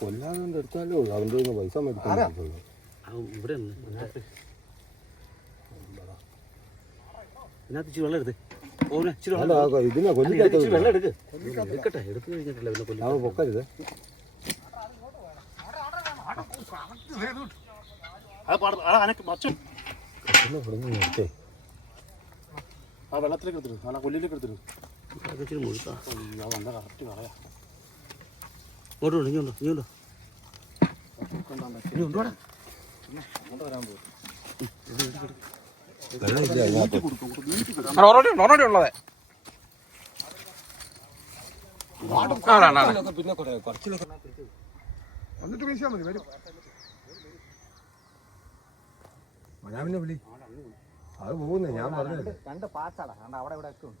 കൊല്ലാതെ എടുത്താലോ അവന്റെ കയ്യിൽ നിന്ന് പൈസ മേടിക്കാൻ പറ്റുള്ളൂ. ഇവിടെ ഇതിനകത്ത്. ഇച്ചിരി വെള്ളം എടുത്ത്. ഓനെ ഇച്ചിരി വെള്ളം എടുക്ക്. എടുക്കട്ടെ എടുത്തു കഴിഞ്ഞിട്ടില്ല പിന്നെ കൊല്ലി പൊക്കരുത്. ആ വെള്ളത്തിലേക്ക് എടുത്തിരുന്നു ആ കൊല്ലിലേക്ക് എടുത്തിരുന്നു അതൊക്കെ ഇച്ചിരി മുഴുത്താ. കറക്റ്റ് പറയാം. ഇങ്ങോട്ട് ഇങ്ങോട്ടോ ഇങ്ങോട്ടോ ഓൾറെഡി ഉള്ളതേ. പിന്നെ വന്നിട്ട് വീശിയാൽ മതി വരും. ഞാൻ പിന്നെ വിളി. അത് പോകുന്നേ ഞാൻ പറഞ്ഞത് രണ്ട് പാച്ചാടാ കണ്ട അവിടെ ഇവിടെ ഒക്കെ ഉണ്ട്.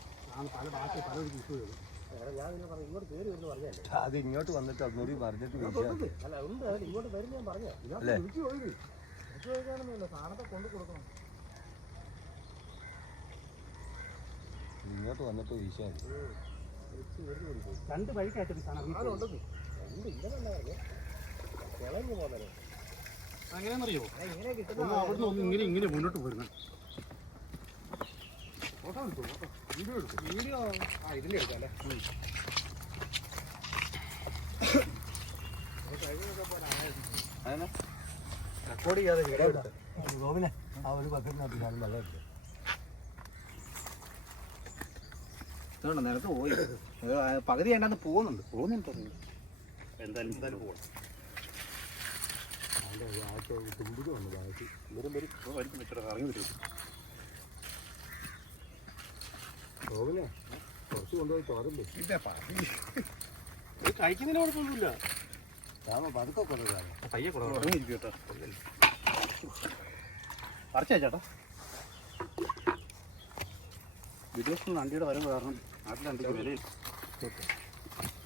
വരും അത് ചെയ്ത് വരും പറഞ്ഞല്ലേ? അത് ഇങ്ങോട്ട് വന്നിട്ട് ഒന്നുകൂടി പറഞ്ഞിട്ട്. അല്ലേ ഇങ്ങോട്ട് വന്നിട്ട് വിഷയം രണ്ട് വഴിക്കായിട്ട് സാധനം അവിടുന്ന് ഒന്ന് ഇങ്ങനെ ഇങ്ങനെ മുന്നോട്ട് പോരുന്നു വീഡിയോ ആ എടുക്കാം എടുക്കാം ഒരു ബക്കറ്റിനകത്ത് ഞാൻ വെള്ളം നിലത്ത് പോയി പകുതി വേണ്ടാന്ന് പോകുന്നുണ്ട് പോകുന്നുണ്ട് എന്തായാലും പോകണം ഇറങ്ങി വരും ഗോപിനെ കുറച്ച് കൊണ്ടുപോയി ഇത് കഴിക്കുന്നതിന് കുഴപ്പമൊന്നുമില്ല. രാമ പതുക്കെ കൊണ്ടുപോകാം പയ്യെ കേട്ടോ പറിച്ചാ ചേട്ടാ വിദേശത്ത് നിന്ന് വണ്ടിയുടെ വരവ് കാരണം നാട്ടിൽ വണ്ടിക്ക് വിലയില്ല.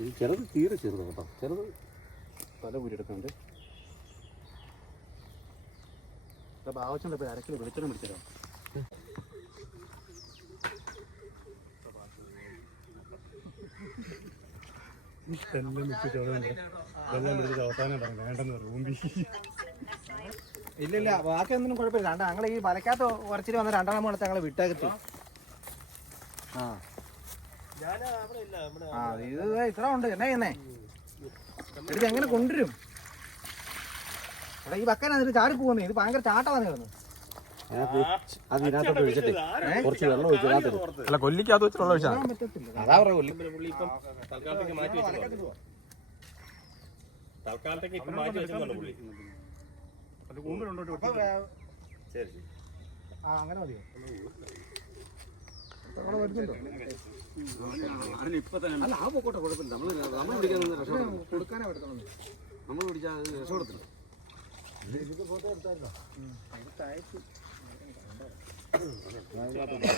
ഇത് ചെറുത് തീരെ ചെറുത് കേട്ടോ. ചെറുത്. പല ഊരിയെടുക്കുന്നുണ്ട് അപ്പോൾ ആവശ്യമുണ്ട് ഇപ്പോൾ അരക്കിലോ വെളിച്ചെണ്ണം പിടിച്ചതോ. റൂമ്പി ഇല്ല ഇല്ല ബാക്കി ഒന്നും കുഴപ്പമില്ല. രണ്ടാ ഞങ്ങൾ ഈ വലക്കാത്ത ഉറച്ചിട്ട് വന്ന രണ്ടാം മണത്ത് ഞങ്ങൾ വിട്ടകത്ത്. ആ. ഇത് ഇത്ര ഉണ്ട്. എന്നാ ചെയ്യുന്നേ? ഇത് എങ്ങനെ കൊണ്ടുവരും? ഇവിടെ ഈ വക്കന ചാടി പോകുന്നേ ഇത് ഭയങ്കര ചാട്ടമാണ് കിടന്ന് അത് ഇതിനകത്തോട്ട് ഒഴിച്ചിട്ട് കുറച്ച് വെള്ളം ഒഴിച്ച് ഇതിനകത്ത് അല്ല കൊല്ലിക്കകത്ത് വെച്ചിട്ടുള്ള പറ്റത്തില്ല അതാ പറയാ കൊല്ലി തൽക്കാലത്തേക്ക് ഇപ്പം മാറ്റി വെച്ചിട്ടുണ്ട് പുള്ളി അപ്പൊ വേ- ആ അങ്ങനെ മതിയോ അല്ല ആ പോക്കോട്ടെ കുഴപ്പമില്ല. നമ്മൾ നമ്മൾ പിടിക്കാൻ കൊടുക്കാനേ പറ്റണം നമ്മൾ പിടിച്ചാൽ അത് ഫോട്ടോ ഇത് അയച്ചു ないわと思って。